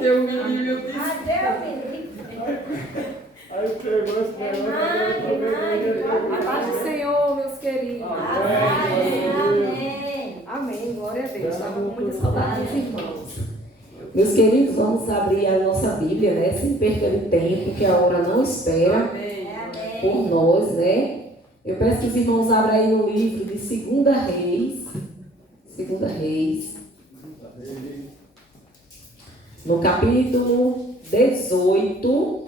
Deus me livre, eu disse. Deus me livre. Aí pegou esse negócio. A paz do Senhor, meus queridos. Amém. Amém, glória a Deus. Estava com muita saudade dos irmãos. Meus queridos, vamos abrir a nossa Bíblia, né? Sem perda de tempo, que a hora não espera por nós, né? Eu peço que os irmãos abram aí no livro de 2 Reis. 2 Reis. No capítulo 18.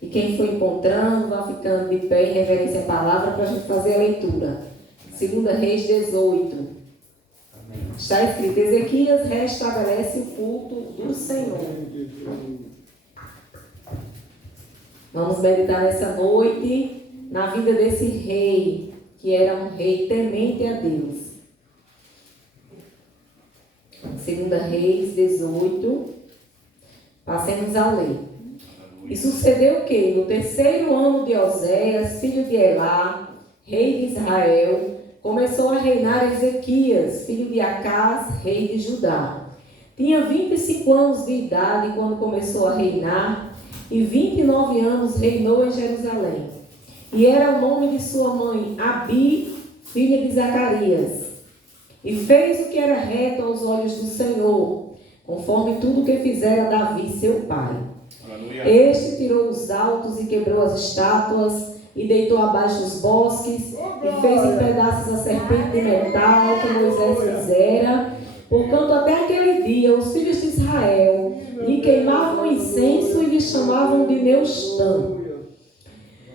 E quem for encontrando, vai ficando de pé em reverência à palavra para a gente fazer a leitura. 2 Reis 18. Está escrito: Ezequias restabelece o culto do Senhor. Vamos meditar nessa noite na vida desse rei, que era um rei temente a Deus. 2 Reis 18. Passemos a ler. E sucedeu que, no 3º ano de Oséias, filho de Elá, rei de Israel, começou a reinar Ezequias, filho de Acás, rei de Judá. Tinha 25 anos de idade quando começou a reinar, e 29 anos reinou em Jerusalém. E era o nome de sua mãe, Abi, filha de Zacarias. E fez o que era reto aos olhos do Senhor, conforme tudo que fizera Davi, seu pai. Este tirou os altos e quebrou as estátuas, e deitou abaixo os bosques, e fez em pedaços a serpente de metal que Moisés fizera. Porquanto até aquele dia os filhos de Israel lhe queimavam incenso e lhe chamavam de Neustã.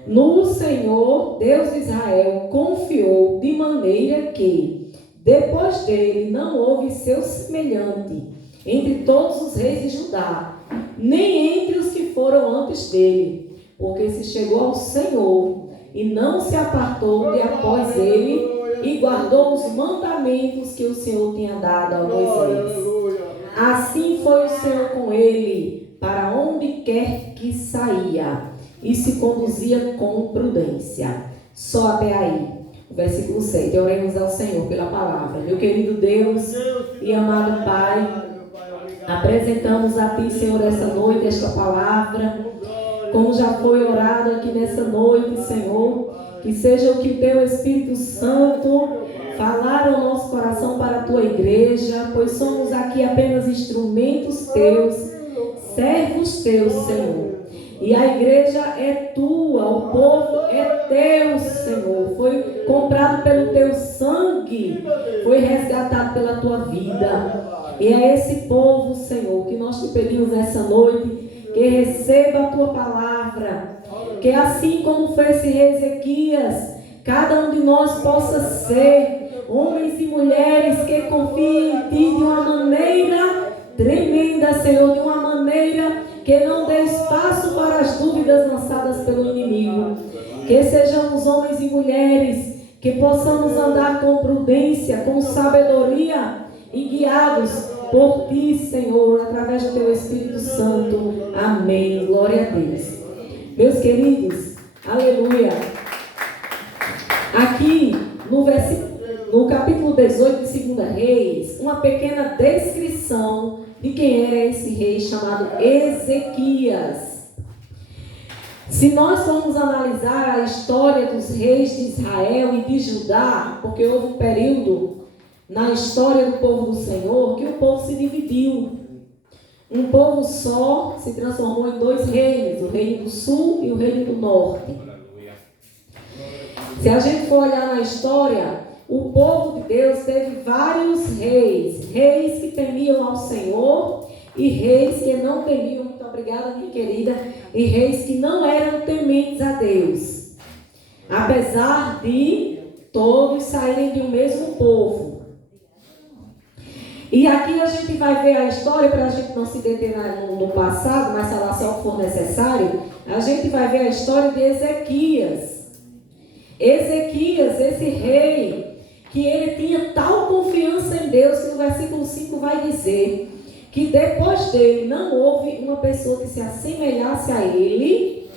No Senhor, Deus de Israel, confiou de maneira que, depois dele, não houve seu semelhante entre todos os reis de Judá, nem entre os que foram antes dele, porque se chegou ao Senhor e não se apartou de após ele e guardou os mandamentos que o Senhor tinha dado a Moisés. Assim foi o Senhor com ele, para onde quer que saía, e se conduzia com prudência. Só até aí. O versículo 7. Oremos ao Senhor pela palavra. Meu querido Deus e amado Pai, apresentamos a Ti, Senhor, essa noite, esta palavra, como já foi orado aqui nessa noite, Senhor, que seja o que Teu Espírito Santo falar ao nosso coração para a Tua igreja, pois somos aqui apenas instrumentos Teus, servos Teus, Senhor. E a igreja é Tua, o povo é Teu, Senhor. Foi comprado pelo Teu sangue, foi resgatado pela Tua vida. E é esse povo, Senhor, que nós Te pedimos nessa noite, que receba a Tua palavra, que assim como fez esse rei Ezequias, cada um de nós possa ser homens e mulheres que confiem em Ti de uma maneira tremenda, Senhor, de uma maneira que não dê espaço para as dúvidas lançadas pelo inimigo. Que sejamos homens e mulheres que possamos andar com prudência, com sabedoria e guiados por Ti, Senhor, através do Teu Espírito Santo. Amém. Glória a Deus. Meus queridos, aleluia. Aqui no capítulo 18 de 2 Reis, uma pequena descrição de quem era esse rei chamado Ezequias. Se nós formos analisar a história dos reis de Israel e de Judá, porque houve um período na história do povo do Senhor que o povo se dividiu. Um povo só se transformou em 2 reinos, o reino do sul e o reino do norte. Se a gente for olhar na história, o povo de Deus teve vários reis. Reis que temiam ao Senhor e reis que não temiam, muito obrigada, minha querida, e reis que não eram tementes a Deus. Apesar de todos saírem de um mesmo povo. E aqui a gente vai ver a história, para a gente não se deter no passado, mas falar só o que for necessário. A gente vai ver a história de Ezequias. Ezequias, esse rei, que ele tinha tal confiança em Deus, que no versículo 5 vai dizer que depois dele não houve uma pessoa que se assemelhasse a ele,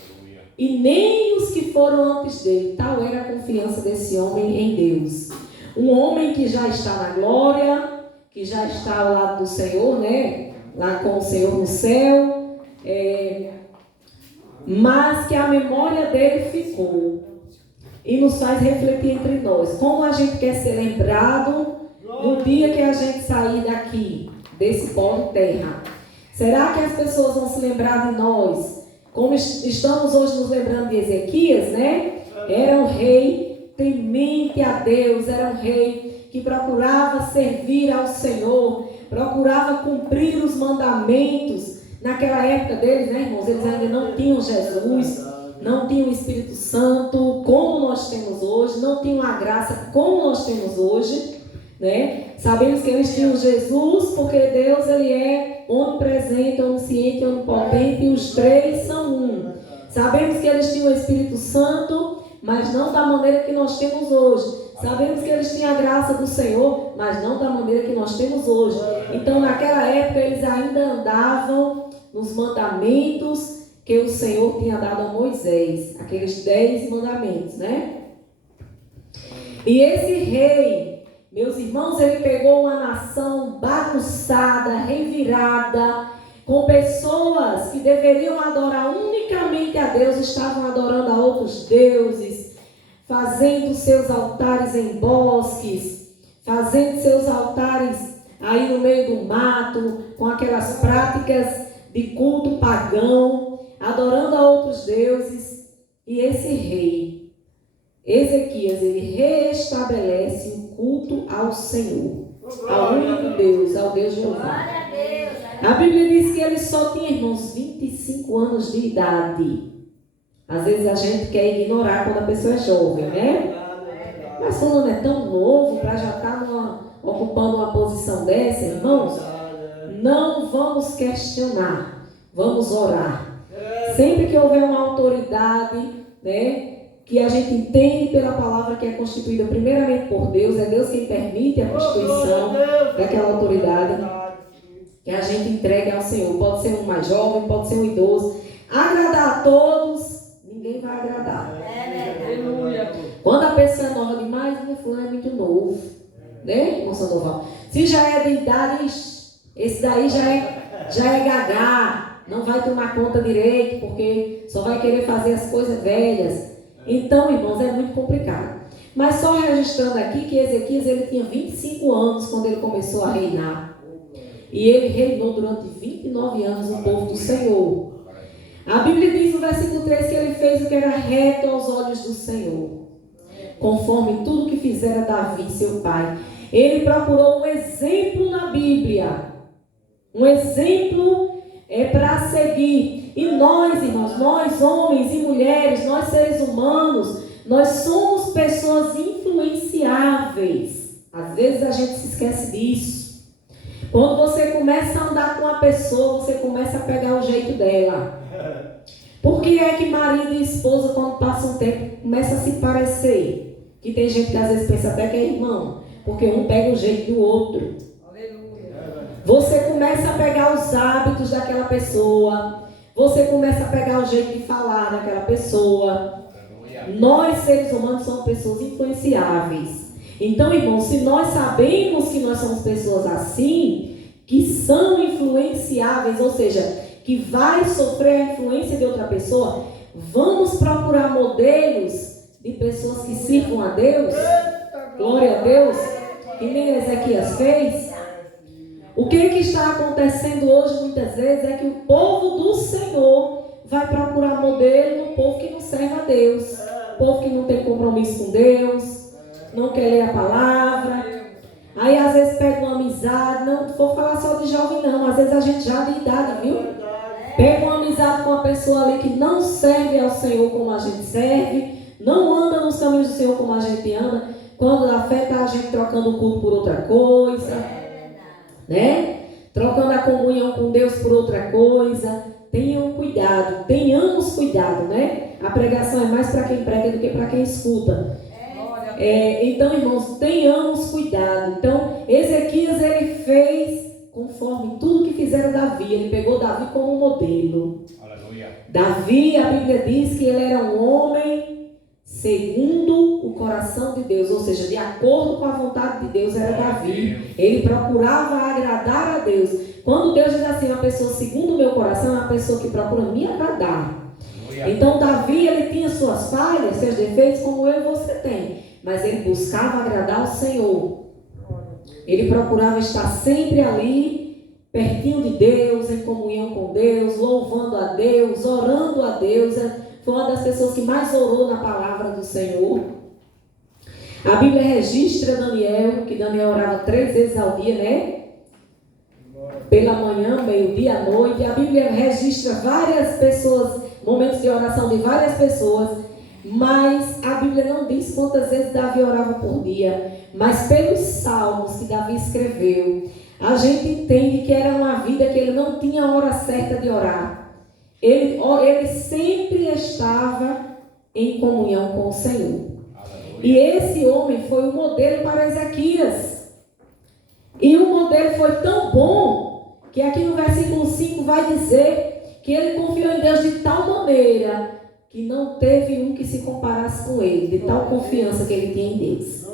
e nem os que foram antes dele. Tal era a confiança desse homem em Deus. Um homem que já está na glória, que já está ao lado do Senhor, né? lá com o Senhor no céu, mas que a memória dele ficou e nos faz refletir entre nós. Como a gente quer ser lembrado no dia que a gente sair daqui, desse pó de terra? Será que as pessoas vão se lembrar de nós? Como estamos hoje nos lembrando de Ezequias, né? Era um rei temente a Deus, era um rei que procurava servir ao Senhor, procurava cumprir os mandamentos. Naquela época deles, né, irmãos, eles ainda não tinham Jesus, não tinham o Espírito Santo como nós temos hoje, não tinham a graça como nós temos hoje, né? Sabemos que eles tinham Jesus porque Deus, ele é onipresente, onisciente e onipotente, e os três são um. Sabemos que eles tinham o Espírito Santo, mas não da maneira que nós temos hoje. Sabemos que eles tinham a graça do Senhor, mas não da maneira que nós temos hoje. Então, naquela época, eles ainda andavam nos mandamentos que o Senhor tinha dado a Moisés. Aqueles 10 mandamentos, né? E esse rei, meus irmãos, ele pegou uma nação bagunçada, revirada, com pessoas que deveriam adorar unicamente a Deus, estavam adorando a outros deuses, fazendo seus altares em bosques, fazendo seus altares aí no meio do mato, com aquelas práticas de culto pagão, adorando a outros deuses. E esse rei, Ezequias, ele restabelece o culto ao Senhor, ao único Deus, ao Deus Jeová. A Bíblia diz que ele só tinha, irmãos, 25 anos de idade. Às vezes a gente quer ignorar quando a pessoa é jovem, né? Mas fulano é tão novo para já estar ocupando uma posição dessa, irmãos. Não vamos questionar, vamos orar. Sempre que houver uma autoridade, né, que a gente entende pela palavra que é constituída primeiramente por Deus, é Deus quem permite a constituição daquela autoridade, que a gente entregue ao Senhor. Pode ser um mais jovem, pode ser um idoso. Agradar a todos, ninguém vai agradar. Quando a pessoa é nova demais, meu fulano é muito novo, né, irmão Sandoval? Se já é de idade, esse daí já é gagá, não vai tomar conta direito, porque só vai querer fazer as coisas velhas. Então, irmãos, é muito complicado. Mas só registrando aqui que Ezequias, ele tinha 25 anos quando ele começou a reinar. E ele reinou durante 29 anos no povo do Senhor. A Bíblia diz no versículo 3 que ele fez o que era reto aos olhos do Senhor, conforme tudo que fizera Davi, seu pai. Ele procurou um exemplo na Bíblia, um exemplo para seguir. E nós, irmãos, nós homens e mulheres, nós seres humanos, nós somos pessoas influenciáveis. Às vezes a gente se esquece disso. Quando você começa a andar com uma pessoa, você começa a pegar o jeito dela. Por que é que marido e esposa, quando passa um tempo, começa a se parecer? Que tem gente que às vezes pensa até que é irmão, porque um pega o jeito do outro. Você começa a pegar os hábitos daquela pessoa, você começa a pegar o jeito de falar daquela pessoa. Nós, seres humanos, somos pessoas influenciáveis. Então, irmãos, se nós sabemos que nós somos pessoas assim, que são influenciáveis, ou seja, que vai sofrer a influência de outra pessoa, vamos procurar modelos de pessoas que sirvam a Deus. Glória a Deus, que nem Ezequias fez. O que está acontecendo hoje muitas vezes é que o povo do Senhor vai procurar modelo no povo que não serve a Deus, povo que não tem compromisso com Deus, não quer ler a palavra. Aí às vezes pega uma amizade, não vou falar só de jovem não, às vezes a gente já de idade, viu? Pega uma amizade com uma pessoa ali que não serve ao Senhor como a gente serve, não anda nos caminhos do Senhor como a gente anda. Quando dá fé, tá a gente trocando o culto por outra coisa, né? Trocando a comunhão com Deus por outra coisa. Tenhamos cuidado, né? A pregação é mais para quem prega do que para quem escuta. Então, irmãos, tenhamos cuidado. Então, Ezequias, ele fez conforme tudo que fizeram Davi. Ele pegou Davi como modelo. Aleluia. Davi, a Bíblia diz que ele era um homem segundo o coração de Deus, ou seja, de acordo com a vontade de Deus, era Davi. Ele procurava agradar a Deus. Quando Deus diz assim, uma pessoa segundo o meu coração, é uma pessoa que procura me agradar. Então Davi, ele tinha suas falhas, seus defeitos, como eu e você tem, mas ele buscava agradar ao Senhor. Ele procurava estar sempre ali, pertinho de Deus, em comunhão com Deus, louvando a Deus, orando a Deus. Foi uma das pessoas que mais orou na palavra do Senhor. A Bíblia registra Daniel, que Daniel orava 3 vezes ao dia, né? Pela manhã, meio-dia, à noite. A Bíblia registra várias pessoas, momentos de oração de várias pessoas, mas a Bíblia não diz quantas vezes Davi orava por dia. Mas pelos salmos que Davi escreveu, a gente entende que era uma vida que ele não tinha a hora certa de orar. Ele sempre estava em comunhão com o Senhor. E esse homem foi o modelo para Ezequias. E o modelo foi tão bom que aqui no versículo 5 vai dizer que ele confiou em Deus de tal maneira que não teve um que se comparasse com ele, de tal confiança que ele tinha em Deus.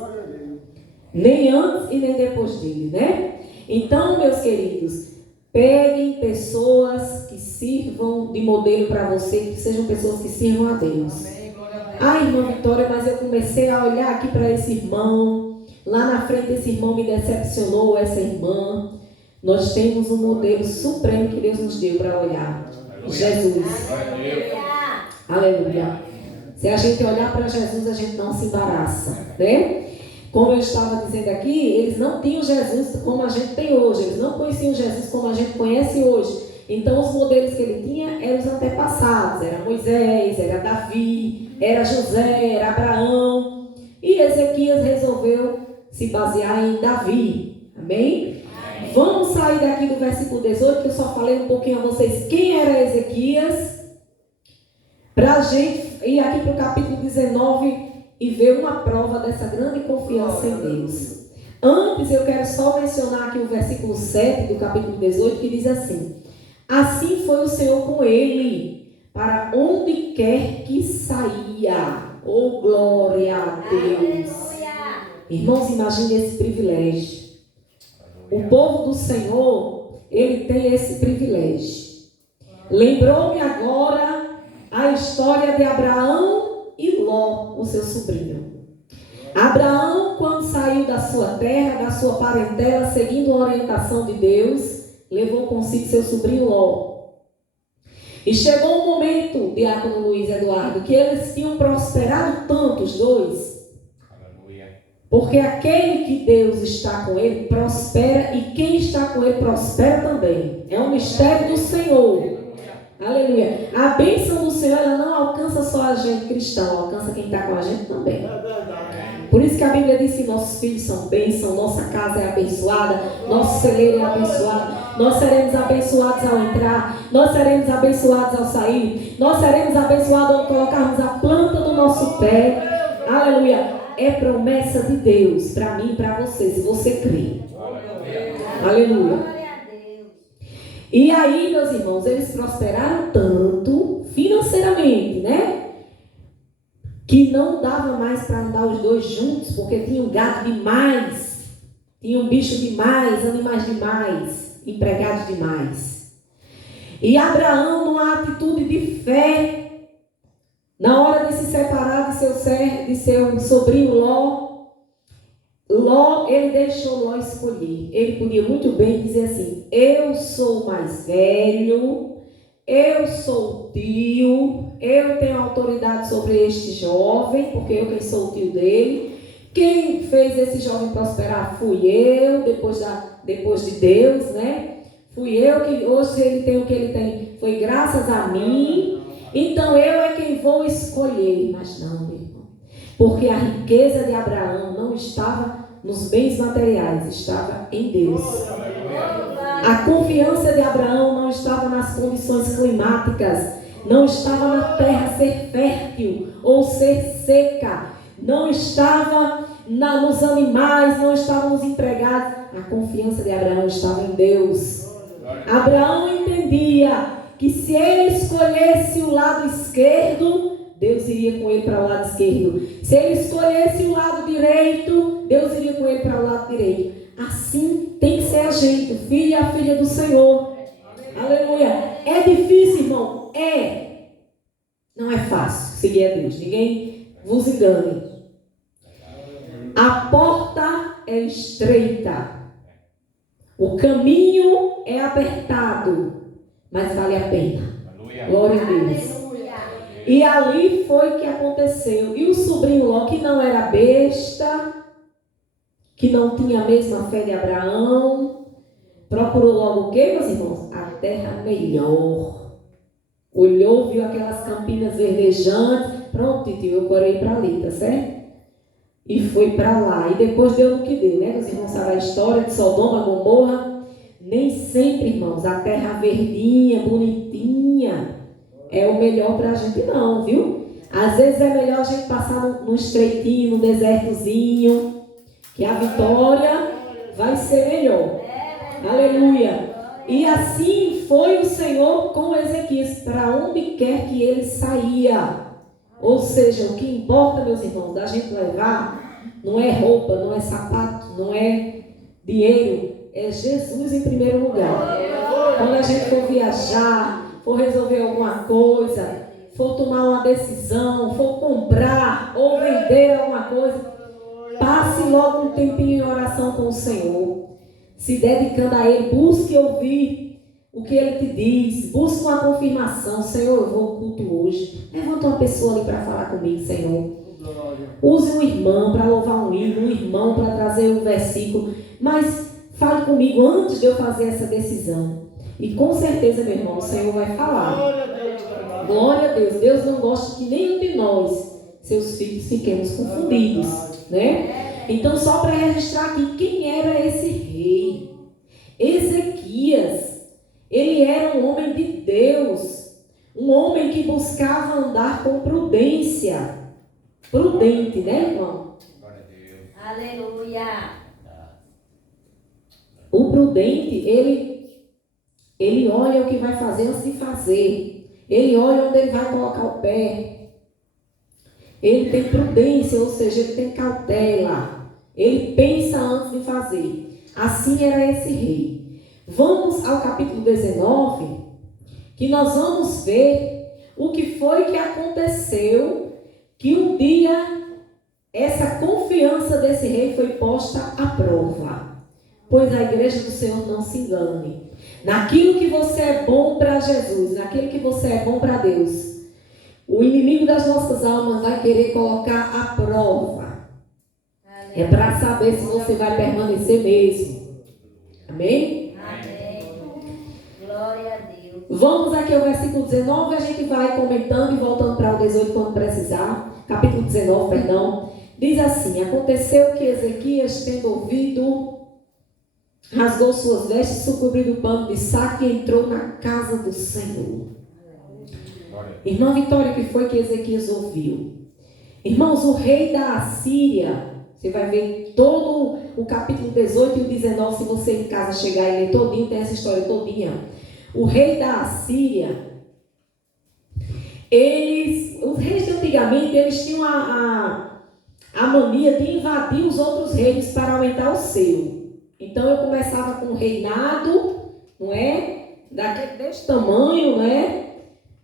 Nem antes e nem depois dele, né? Então, meus queridos, peguem pessoas que sirvam de modelo para você, que sejam pessoas que sirvam a Deus. Ah, irmã Vitória, mas eu comecei a olhar aqui para esse irmão. Lá na frente esse irmão me decepcionou, essa irmã. Nós temos um modelo supremo que Deus nos deu para olhar. Jesus. Aleluia. Se a gente olhar para Jesus, a gente não se embaraça, né? Como eu estava dizendo aqui, eles não tinham Jesus como a gente tem hoje. Eles não conheciam Jesus como a gente conhece hoje. Então os modelos que ele tinha eram os antepassados. Era Moisés, era Davi, era José, era Abraão. E Ezequias resolveu se basear em Davi. Amém? Vamos sair daqui do versículo 18, que eu só falei um pouquinho a vocês quem era Ezequias, para a gente ir aqui para o capítulo 19 e ver uma prova dessa grande confiança em Deus. Antes eu quero só mencionar aqui o versículo 7 do capítulo 18, que diz assim: assim foi o Senhor com ele, para onde quer que saía. Oh, glória a Deus! Irmãos, imagine esse privilégio. O povo do Senhor, ele tem esse privilégio. Lembrou-me agora a história de Abraão e Ló, o seu sobrinho. Abraão, quando saiu da sua terra, da sua parentela, seguindo a orientação de Deus, levou consigo seu sobrinho Ló. E chegou um momento, diácono Luiz Eduardo, que eles tinham prosperado tanto, os dois. Porque aquele que Deus está com ele, prospera, e quem está com ele, prospera também. É um mistério do Senhor. Aleluia. A bênção do Senhor, ela não alcança só a gente cristão, alcança quem está com a gente também. Por isso que a Bíblia diz que nossos filhos são bênção, nossa casa é abençoada, nosso celeiro é abençoado, nós seremos abençoados ao entrar, nós seremos abençoados ao sair, nós seremos abençoados ao colocarmos a planta do nosso pé. Aleluia. É promessa de Deus para mim e para você, se você crê. Aleluia. E aí, meus irmãos, eles prosperaram tanto financeiramente, né? Que não dava mais para andar os dois juntos, porque tinham gato demais, tinham bicho demais, animais demais, empregados demais. E Abraão, numa atitude de fé, na hora de se separar de seu sobrinho Ló, ele deixou Ló escolher. Ele podia muito bem dizer assim: eu sou mais velho, eu sou tio, eu tenho autoridade sobre este jovem, porque eu quem sou o tio dele. Quem fez esse jovem prosperar fui eu, depois de Deus, né? Fui eu que hoje ele tem o que ele tem, foi graças a mim. Então eu é quem vou escolher. Mas não, meu irmão, porque a riqueza de Abraão não estava nos bens materiais, estava em Deus. A confiança de Abraão não estava nas condições climáticas, não estava na terra ser fértil ou ser seca, não estava nos animais, não estava nos empregados. A confiança de Abraão estava em Deus. Abraão entendia que se ele escolhesse o lado esquerdo, Deus iria com ele para o lado esquerdo. Se ele escolhesse o lado direito, Deus iria com ele para o lado direito. Assim tem que ser a gente, o filho e a filha do Senhor. Aleluia. É difícil, irmão? É. Não é fácil seguir a Deus. Ninguém vos engane. A porta é estreita. O caminho é apertado. Mas vale a pena. Glória a Deus. E ali foi que aconteceu. E o sobrinho Ló, que não era besta, que não tinha a mesma fé de Abraão, procurou logo o quê, meus irmãos? A terra melhor. Olhou, viu aquelas campinas verdejantes. Pronto, tio, eu corei para ali, tá certo? E foi para lá. E depois deu no que deu, né? Meus irmãos sabem a história de Sodoma, Gomorra. Nem sempre, irmãos, a terra verdinha, bonitinha, é o melhor para a gente não, viu? Às vezes é melhor a gente passar no estreitinho, no desertozinho, que a vitória vai ser melhor. Aleluia. E assim foi o Senhor com Ezequias, para onde quer que ele saía. Ou seja, o que importa, meus irmãos, da gente levar, não é roupa, não é sapato, não é dinheiro, é Jesus em primeiro lugar. Quando a gente for viajar, for resolver alguma coisa, for tomar uma decisão, for comprar ou vender alguma coisa, passe logo um tempinho em oração com o Senhor, se dedicando a Ele. Busque ouvir o que Ele te diz, busque uma confirmação. Senhor, eu vou ao culto hoje. Levanta uma pessoa ali para falar comigo, Senhor. Use um irmão para louvar um hino, um irmão para trazer um versículo, mas fale comigo antes de eu fazer essa decisão. E com certeza, meu irmão, o Senhor vai falar. Glória a Deus. Deus não gosta que nenhum de nós, seus filhos, fiquemos confundidos, né? Então, só para registrar aqui, quem era esse rei? Ezequias. Ele era um homem de Deus. Um homem que buscava andar com prudência. Prudente, né, irmão? Glória a Deus. Aleluia. O prudente, ele olha o que vai fazer antes de fazer. Ele olha onde ele vai colocar o pé. Ele tem prudência, ou seja, ele tem cautela. Ele pensa antes de fazer. Assim era esse rei. Vamos ao capítulo 19, que nós vamos ver o que foi que aconteceu, que um dia essa confiança desse rei foi posta à prova. Pois a igreja do Senhor não se engane. Naquilo que você é bom para Jesus, naquilo que você é bom para Deus, o inimigo das nossas almas vai querer colocar à prova. É para saber se você vai permanecer mesmo. Amém? Amém. Glória a Deus. Vamos aqui ao versículo 19, a gente vai comentando e voltando para o 18 quando precisar. Capítulo 19, perdão. Diz assim: aconteceu que Ezequias, tendo ouvido, rasgou suas vestes, se cobriu do pano de saco e entrou na casa do Senhor. Irmã Vitória, que foi que Ezequias ouviu? Irmãos, o rei da Assíria, você vai ver todo o capítulo 18 e o 19, se você em casa chegar e ler todinho, tem essa história todinha. O rei da Assíria, os reis de antigamente, eles tinham a mania de invadir os outros reinos para aumentar o seu. Então eu começava com um reinado, não é? Desse tamanho, não é?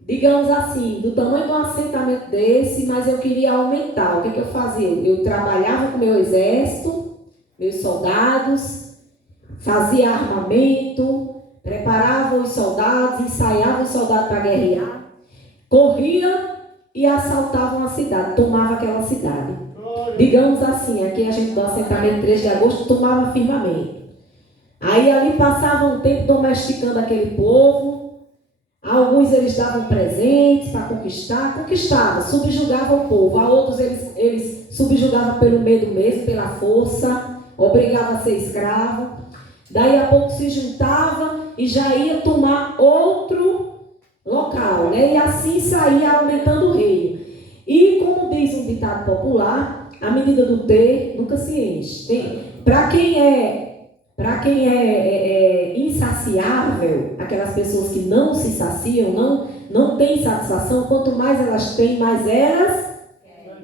Digamos assim, do tamanho de um assentamento desse, mas eu queria aumentar. O que eu fazia? Eu trabalhava com meu exército, meus soldados, fazia armamento, preparava os soldados, ensaiava os soldados para guerrear, corria e assaltava uma cidade, tomava aquela cidade. Digamos assim, aqui a gente do assentamento 3 de agosto tomava firmamento. Aí ali passava um tempo domesticando aquele povo. Alguns eles davam presentes para conquistava, subjugava o povo. A outros eles subjugavam pelo medo mesmo, pela força, obrigava a ser escravo. Daí a pouco se juntava e já ia tomar outro local, né? E assim saía aumentando o reino. E como diz um ditado popular, a medida do ter nunca se enche. Para quem é para quem é insaciável, aquelas pessoas que não se saciam, não têm satisfação, quanto mais elas têm, mais elas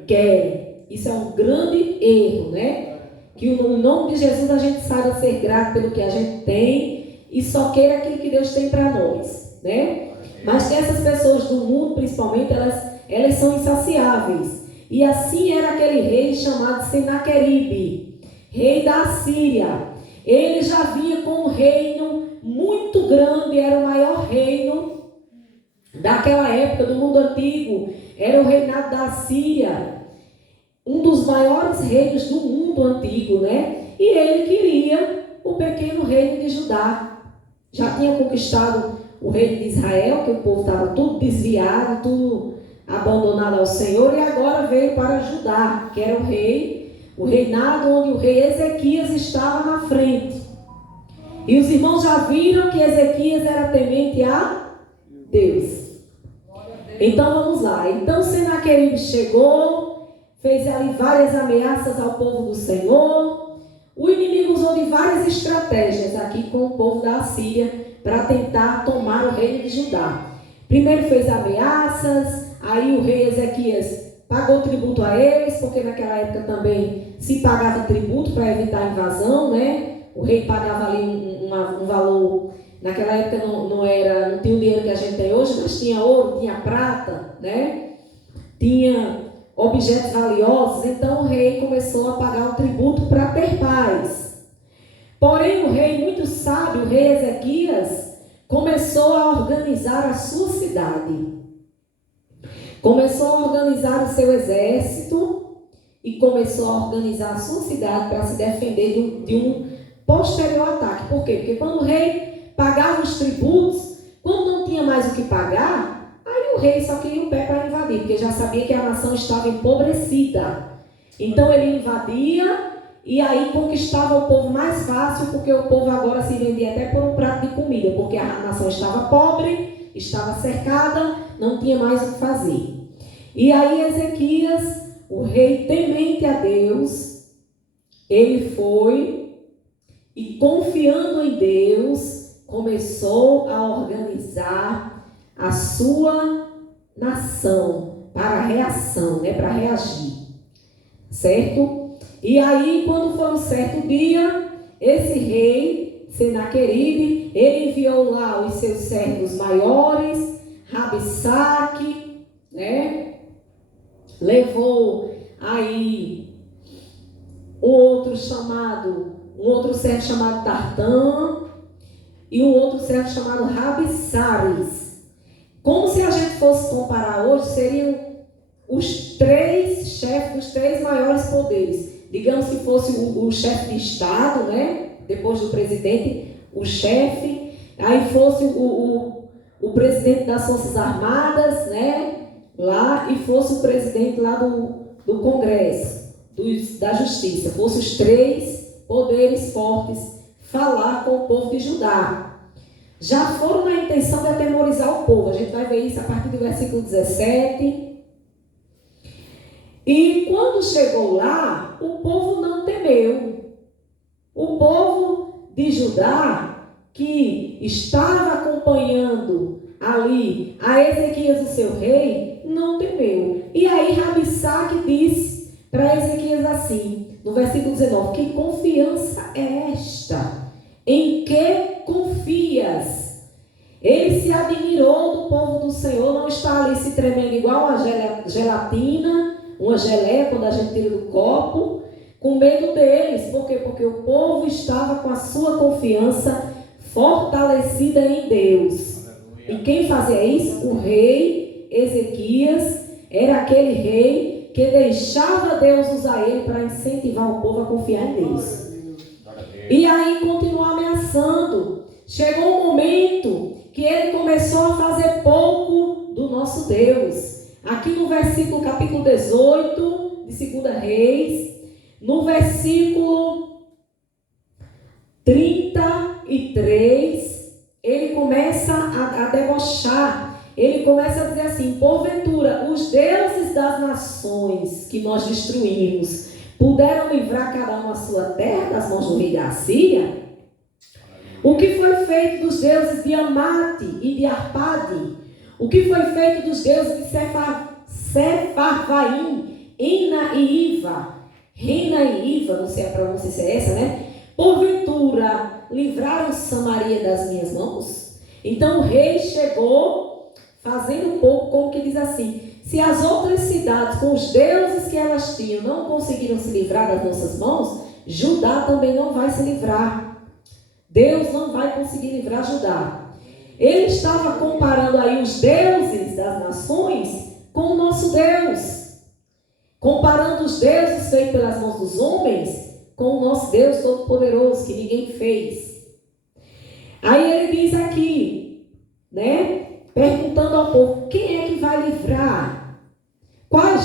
querem. Isso é um grande erro, né? Que no nome de Jesus a gente saiba ser grato pelo que a gente tem e só queira aquilo que Deus tem para nós, né? Mas que essas pessoas do mundo, principalmente, elas são insaciáveis. E assim era aquele rei chamado Senaqueribe, rei da Assíria. Ele já vinha com um reino muito grande, era o maior reino daquela época, do mundo antigo. Era o reinado da Assíria, um dos maiores reinos do mundo antigo, né? E ele queria o pequeno reino de Judá. Já tinha conquistado o reino de Israel, que o povo estava tudo desviado, tudo abandonado ao Senhor, e agora veio para Judá, que era o reinado onde o rei Ezequias estava na frente. E os irmãos já viram que Ezequias era temente a Deus. Então vamos lá. Então Senaqueribe chegou, fez ali várias ameaças ao povo do Senhor. O inimigo usou de várias estratégias aqui com o povo da Assíria para tentar tomar o reino de Judá. Primeiro fez ameaças, aí o rei Ezequias pagou tributo a eles, porque naquela época também se pagava tributo para evitar a invasão, né? O rei pagava ali um valor, naquela época não tinha o dinheiro que a gente tem hoje, mas tinha ouro, tinha prata, né? Tinha objetos valiosos, então o rei começou a pagar um tributo para ter paz. Porém, o rei, muito sábio, o rei Ezequias, começou a organizar a sua cidade. Começou a organizar o seu exército e começou a organizar a sua cidade para se defender de um posterior ataque. Por quê? Porque quando o rei pagava os tributos, quando não tinha mais o que pagar, aí o rei só queria o pé para invadir, porque já sabia que a nação estava empobrecida. Então ele invadia e aí conquistava o povo mais fácil, porque o povo agora se vendia até por um prato de comida, porque a nação estava pobre, estava cercada, não tinha mais o que fazer. E aí Ezequias, o rei temente a Deus, ele foi e, confiando em Deus, começou a organizar a sua nação para a reação, né, para reagir, certo? E aí, quando foi um certo dia, esse rei, Senaqueribe, ele enviou lá os seus servos maiores, Rabsaque, né? Levou aí um outro servo chamado Tartã e um outro servo chamado Rabsaris. Como se a gente fosse comparar hoje, seriam os três chefes dos três maiores poderes. Digamos que fosse o chefe de Estado, né? Depois do presidente, o chefe. Aí fosse o presidente das Forças Armadas, né? Lá, e fosse o presidente lá do Congresso, da Justiça. Fosse os três poderes fortes falar com o povo de Judá. Já foram na intenção de atemorizar o povo. A gente vai ver isso a partir do versículo 17. E quando chegou lá, o povo não temeu. O povo de Judá, que estava acompanhando ali a Ezequias, o seu rei, não temeu. E aí Rabsaque disse para Ezequias assim, no versículo 19, que confiança é esta? Em que confias? Ele se admirou do povo do Senhor, não está ali se tremendo igual a gelatina, uma geleia quando a gente tira do copo, com medo deles. Por quê? Porque o povo estava com a sua confiança fortalecida em Deus. E quem fazia isso? O rei Ezequias era aquele rei que deixava Deus usar ele para incentivar o povo a confiar em Deus. E aí continuou ameaçando. Chegou um momento que ele começou a fazer pouco do nosso Deus. Aqui no versículo, capítulo 18 de 2 Reis, no versículo 33, ele começa a debochar. Ele começa a dizer assim: porventura, os deuses das nações que nós destruímos puderam livrar cada um a sua terra das mãos do rei da Assíria? O que foi feito dos deuses de Amate e de Arpade? O que foi feito dos deuses de Sefarvaim, Ena e Iva? Rena e Iva, não sei a pronúncia se é essa, né? Porventura, livraram Samaria das minhas mãos? Então o rei chegou, fazendo um pouco como que diz assim: se as outras cidades, com os deuses que elas tinham, não conseguiram se livrar das nossas mãos, Judá também não vai se livrar. Deus não vai conseguir livrar Judá. Ele estava comparando aí os deuses das nações com o nosso Deus. Comparando os deuses feitos pelas mãos dos homens com o nosso Deus Todo-Poderoso, que ninguém fez. Aí ele diz aqui, né? Perguntando ao povo, quem é que vai livrar? Quais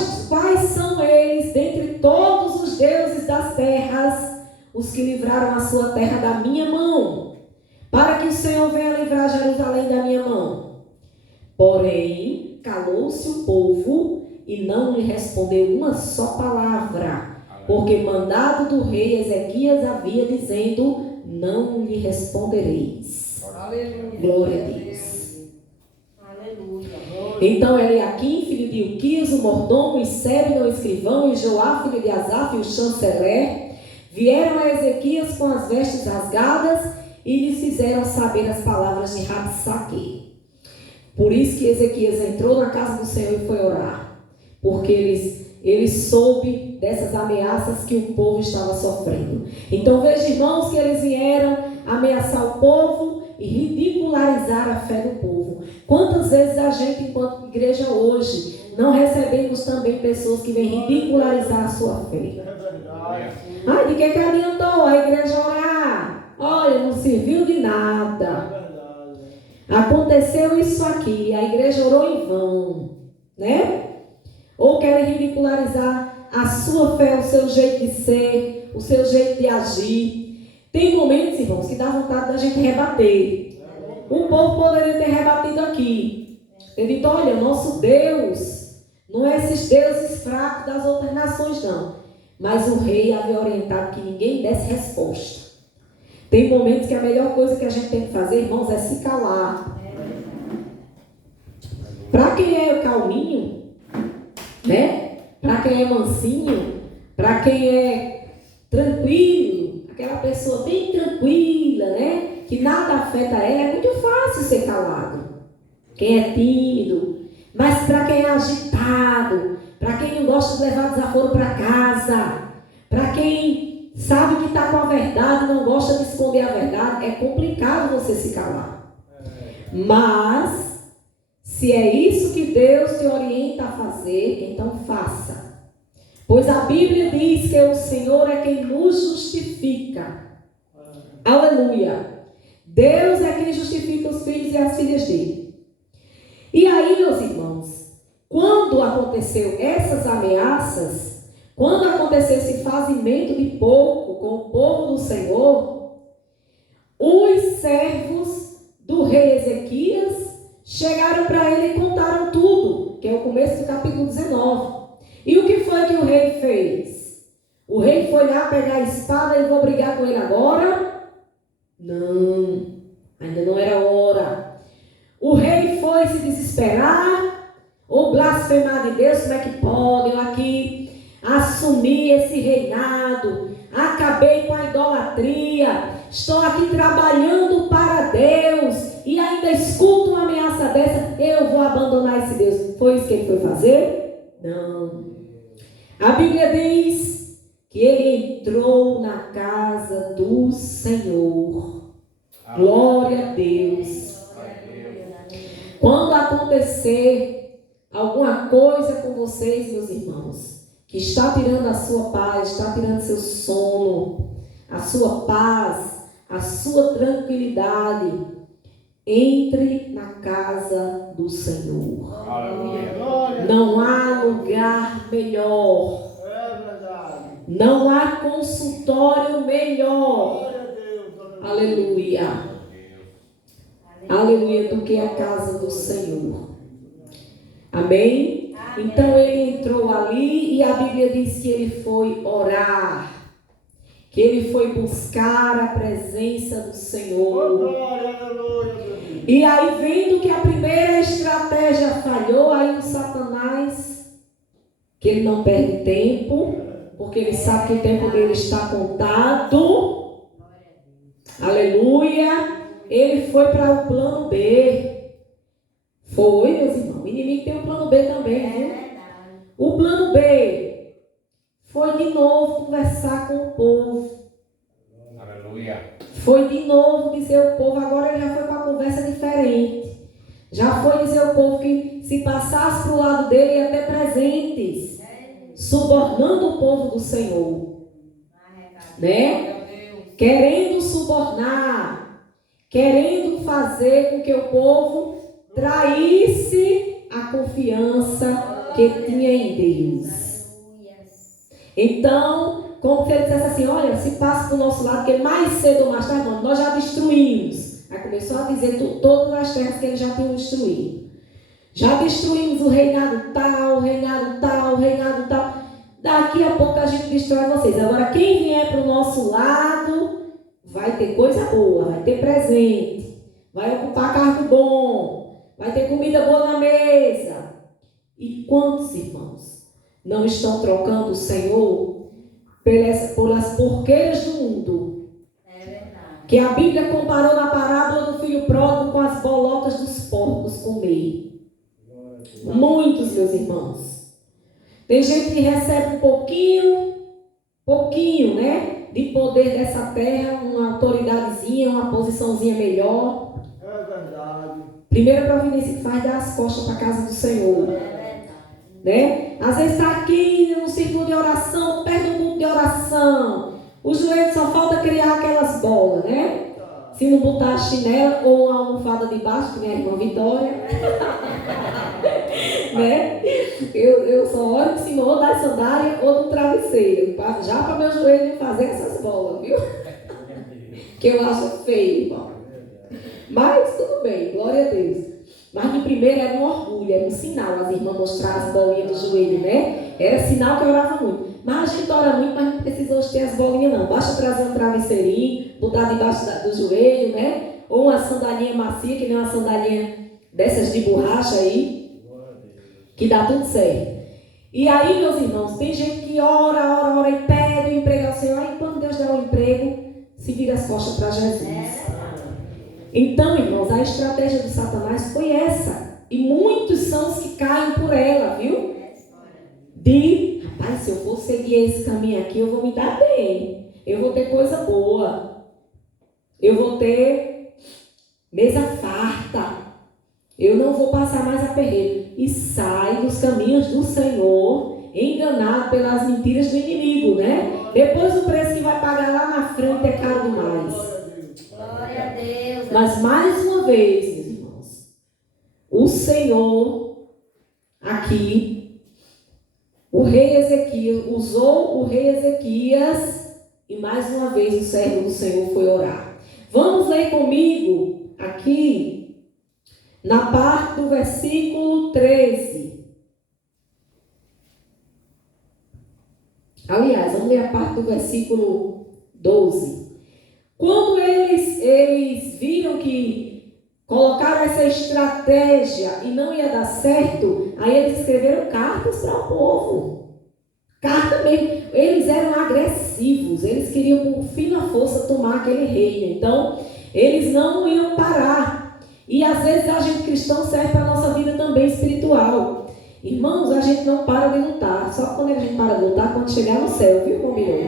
são eles, dentre todos os deuses das terras, os que livraram a sua terra da minha mão, para que o Senhor venha livrar Jerusalém da minha mão? Porém, calou-se o povo e não lhe respondeu uma só palavra, porque mandado do rei Ezequias havia dizendo, não lhe respondereis. Aleluia. Glória a Deus. Aleluia. Então Eliaquim, filho de Ilquias, o mordomo, e Sebna, o escrivão, e Joá, filho de Asaf, o chanceler, vieram a Ezequias com as vestes rasgadas e lhes fizeram saber as palavras de Rabsaque. Por isso que Ezequias entrou na casa do Senhor e foi orar, porque ele soube dessas ameaças que o povo estava sofrendo. Então veja, irmãos, que eles vieram ameaçar o povo e ridicularizar a fé do povo. Quantas vezes a gente, enquanto igreja hoje, não recebemos também pessoas que vêm ridicularizar a sua fé? Ai, de que adiantou a igreja orar? Olha, não serviu de nada. Aconteceu isso aqui, a igreja orou em vão, né? Ou querem ridicularizar a sua fé, o seu jeito de ser, o seu jeito de agir. Tem momentos, irmãos, que dá vontade da gente rebater. O povo poderia ter rebatido aqui. Ele disse, olha, o nosso Deus não é esses deuses fracos das outras nações, não. Mas o rei havia orientado que ninguém desse resposta. Tem momentos que a melhor coisa que a gente tem que fazer, irmãos, é se calar. Para quem é calminho, né? Para quem é mansinho, para quem é tranquilo, aquela pessoa bem tranquila, né? Que nada afeta ela, é muito fácil ser calado. Quem é tímido, mas para quem é agitado, para quem não gosta de levar desaforo para casa, para quem sabe que está com a verdade e não gosta de esconder a verdade, é complicado você se calar. Mas, se é isso que Deus te orienta a fazer, então faça. Pois a Bíblia diz que o Senhor é quem nos justifica. Aleluia. Deus é quem justifica os filhos e as filhas dele. E aí, meus irmãos, quando aconteceu essas ameaças, quando aconteceu esse fazimento de pouco com o povo do Senhor, os servos do rei Ezequias chegaram para ele e contaram tudo, que é o começo do capítulo 19. E o que foi que o rei fez? O rei foi lá pegar a espada e vou brigar com ele agora? Não, ainda não era hora. O rei foi se desesperar ou blasfemar de Deus. Como é que pode eu aqui assumir esse reinado? Acabei com a idolatria, estou aqui trabalhando para Deus e ainda escuto uma ameaça dessa, eu vou abandonar esse Deus. Foi isso que ele foi fazer? Não. A Bíblia diz que ele entrou na casa do Senhor. Glória a Deus. Quando acontecer alguma coisa com vocês, meus irmãos, que está tirando a sua paz, está tirando seu sono, a sua paz, a sua tranquilidade, entre na casa do Senhor. Aleluia. Não há lugar melhor. Não há consultório melhor. Aleluia. Aleluia, do que a casa do Senhor. Amém? Então ele entrou ali e a Bíblia diz que ele foi orar. que ele foi buscar a presença do Senhor. E aí, vendo que a primeira estratégia falhou, aí o Satanás, que ele não perde tempo, porque ele sabe que o tempo dele está contado. Aleluia. Ele foi para o plano B. Foi, meus irmãos. O inimigo tem um plano B também, viu? O plano B foi de novo conversar com o povo. Aleluia. Foi de novo dizer ao povo, agora ele já foi com uma conversa diferente. Já foi dizer ao povo que se passasse para o lado dele ia ter presentes. Subornando o povo do Senhor. Né? Querendo subornar. Querendo fazer com que o povo traísse a confiança que tinha em Deus. Então, como se ele dissesse assim, olha, se passa para o nosso lado, que mais cedo ou mais tarde, nós já destruímos. Aí começou a dizer todas as terras que eles já tinham destruído. Já destruímos o reinado tal, o reinado tal, o reinado tal. Daqui a pouco a gente destrói vocês. Agora, quem vier para o nosso lado, vai ter coisa boa, vai ter presente, vai ocupar cargo bom, vai ter comida boa na mesa. E quantos irmãos não estão trocando o Senhor pelas porqueiras do mundo? É verdade. Que a Bíblia comparou na parábola do filho pródigo com as bolotas dos porcos comer. Muitos, meus irmãos. Tem gente que recebe um pouquinho, né, de poder dessa terra, uma autoridadezinha, uma posiçãozinha melhor. É verdade. Primeira providência que faz dar as costas para a casa do Senhor. Né? Às vezes está aqui no círculo de oração, perto do culto de oração. O joelho só falta criar aquelas bolas, né? Se não botar a chinela ou a almofada de baixo, que nem a irmã Vitória. Né? Eu só oro em cima ou da sandália ou do travesseiro. Já para meu joelho fazer essas bolas, viu? Que eu acho feio, irmão. Mas tudo bem, glória a Deus. Mas de primeiro era um orgulho, era um sinal as irmãs mostrar as bolinhas do joelho, né? Era sinal que eu orava muito. Mas a gente ora muito, mas não precisa hoje ter as bolinhas não. Basta trazer um travesseirinho, botar debaixo do joelho, né? Ou uma sandalinha macia, que nem uma sandalinha dessas de borracha aí, que dá tudo certo. E aí, meus irmãos, tem gente que ora e pede o emprego ao Senhor. Aí quando Deus dá o emprego, se vira as costas para Jesus. Então, irmãos, a estratégia do Satanás foi essa. E muitos são os que caem por ela, viu? Rapaz, se eu for seguir esse caminho aqui, eu vou me dar bem. Eu vou ter coisa boa. Eu vou ter mesa farta. Eu não vou passar mais aperreio. E sai dos caminhos do Senhor, enganado pelas mentiras do inimigo, né? Depois o preço que vai pagar lá na frente é caro demais. Glória a Deus. Mas mais uma vez, meus irmãos, o Senhor aqui, o rei Ezequias, usou o rei Ezequias e mais uma vez o servo do Senhor foi orar. Vamos ler comigo aqui na parte do versículo 13. Aliás, vamos ler a parte do versículo 12. Quando eles viram que colocaram essa estratégia e não ia dar certo, aí eles escreveram cartas para o povo. Carta mesmo. Eles eram agressivos, eles queriam com fina força tomar aquele reino. Então, eles não iam parar. E às vezes a gente cristão serve para a nossa vida também espiritual. Irmãos, a gente não para de lutar. Só quando a gente para de lutar, quando chegar no céu, viu, combinou?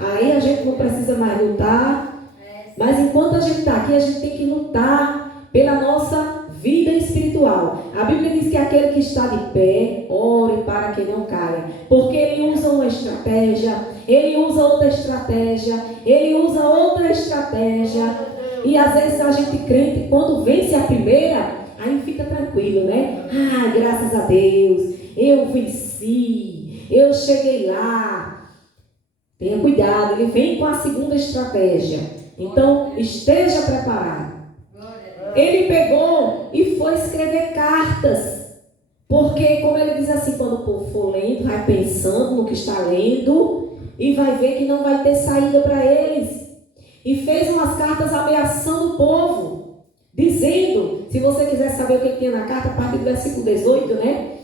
Aí a gente não precisa mais lutar. Mas enquanto a gente está aqui, a gente tem que lutar pela nossa vida espiritual. A Bíblia diz que aquele que está de pé, ore para que não caia. Porque ele usa uma estratégia, ele usa outra estratégia, ele usa outra estratégia. E às vezes a gente crente, quando vence a primeira, aí fica tranquilo, né? Ah, graças a Deus, eu venci, eu cheguei lá. Tenha cuidado, ele vem com a segunda estratégia. Então, esteja preparado. Ele pegou e foi escrever cartas. Porque, como ele diz assim, quando o povo for lendo, vai pensando no que está lendo. e vai ver que não vai ter saída para eles. E fez umas cartas ameaçando o povo, dizendo, se você quiser saber o que tinha na carta, a partir do versículo 18, né?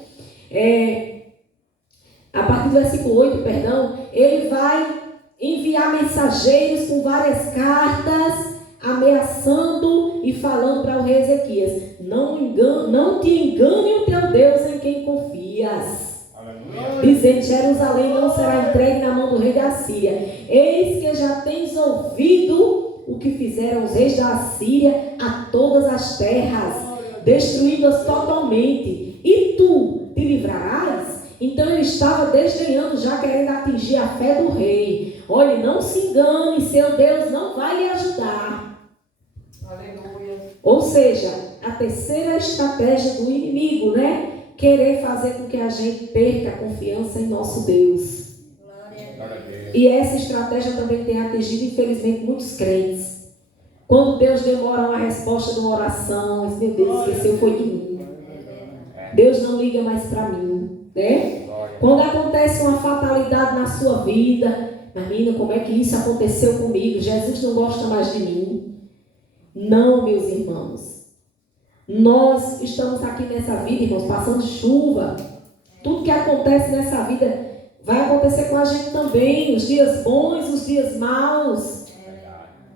A partir do versículo 8, perdão, ele vai enviar mensageiros com várias cartas, ameaçando e falando para o rei Ezequias: não te engane o teu Deus em quem confias. Aleluia. Dizendo: Jerusalém não será entregue na mão do rei da Síria. Eis que já tens ouvido o que fizeram os reis da Assíria a todas as terras, destruindo-as totalmente. E tu te livrarás? Então ele estava desdenhando, já querendo atingir a fé do rei. Olha, não se engane, seu Deus não vai lhe ajudar. Aleluia. Ou seja, a terceira estratégia do inimigo, né? Querer fazer com que a gente perca a confiança em nosso Deus. Glória a Deus. E essa estratégia também tem atingido, infelizmente, muitos crentes. Quando Deus demora uma resposta de uma oração, diz: meu Deus, esqueceu, foi de mim. Deus não liga mais para mim, né? Quando acontece uma fatalidade na sua vida, mas menina, como é que isso aconteceu comigo? Jesus não gosta mais de mim. Não, meus irmãos. Nós estamos aqui nessa vida, irmãos, passando chuva. Tudo que acontece nessa vida vai acontecer com a gente também. Os dias bons, os dias maus.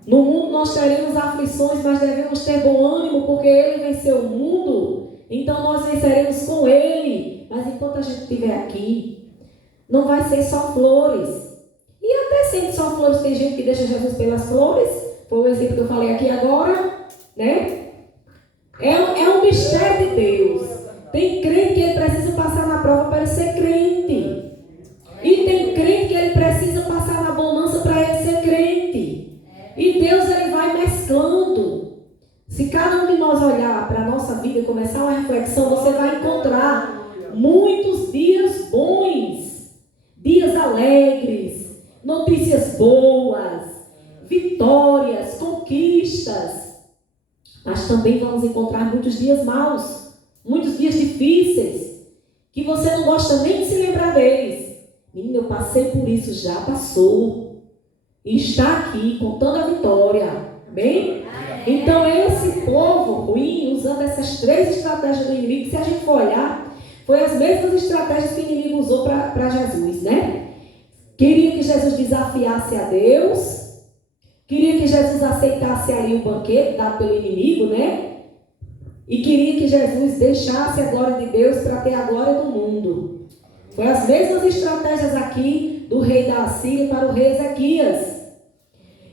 No mundo nós teremos aflições, mas devemos ter bom ânimo, porque Ele venceu o mundo. Então nós venceremos com Ele. Mas enquanto a gente estiver aqui, não vai ser só flores. E até sendo só flores, tem gente que deixa Jesus pelas flores. Foi o exemplo que eu falei aqui agora, né? É um mistério de Deus. Tem crente que ele precisa passar na prova para ele ser crente. E tem crente que ele precisa passar na bonança para ele ser crente. E Deus, ele vai mesclando. Se cada um de nós olhar para a nossa vida e começar uma reflexão, você vai encontrar muitos dias bons, dias alegres, notícias boas, vitórias, conquistas. Mas também vamos encontrar muitos dias maus, muitos dias difíceis, que você não gosta nem de se lembrar deles. Menina, eu passei por isso, já passou. E está aqui contando a vitória. Amém? Então esse povo ruim, usando essas três estratégias do inimigo, se a gente for olhar, foi as mesmas estratégias que o inimigo usou para Jesus, né? Queria que Jesus desafiasse a Deus. Queria que Jesus aceitasse ali o banquete dado pelo inimigo, né? E queria que Jesus deixasse a glória de Deus para ter a glória do mundo. Foi as mesmas estratégias aqui do rei da Assíria para o rei Ezequias.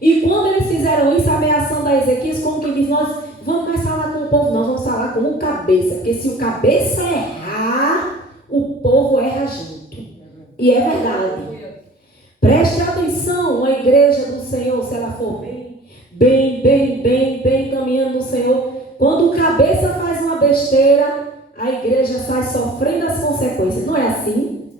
E quando eles fizeram isso, ameaçando a Ezequias, como que diz: nós vamos mais falar com o povo, não, vamos falar com o cabeça. Porque se o cabeça errar, o povo erra junto. E é verdade. Preste atenção, a igreja do Senhor, se ela for bem caminhando no Senhor, quando o cabeça faz uma besteira, a igreja sai sofrendo as consequências. Não é assim?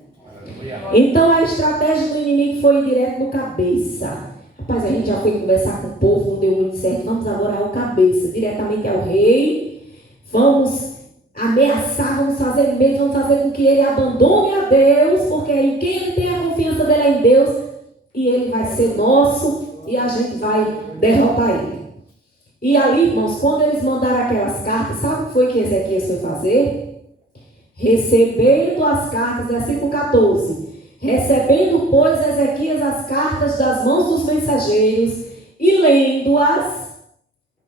Então a estratégia do inimigo foi ir direto no cabeça. Rapaz, a gente já foi conversar com o povo, não deu muito certo. Vamos agora ao cabeça, diretamente ao rei. Vamos ameaçar, vamos fazer medo, vamos fazer com que ele abandone a Deus, porque em quem ele tem a confiança dele é em Deus, e ele vai ser nosso, e a gente vai derrotar ele. E ali, irmãos, quando eles mandaram aquelas cartas, sabe o que foi que Ezequias foi fazer? Recebendo as cartas, versículo 14. Recebendo, pois, Ezequias as cartas das mãos dos mensageiros e lendo-as,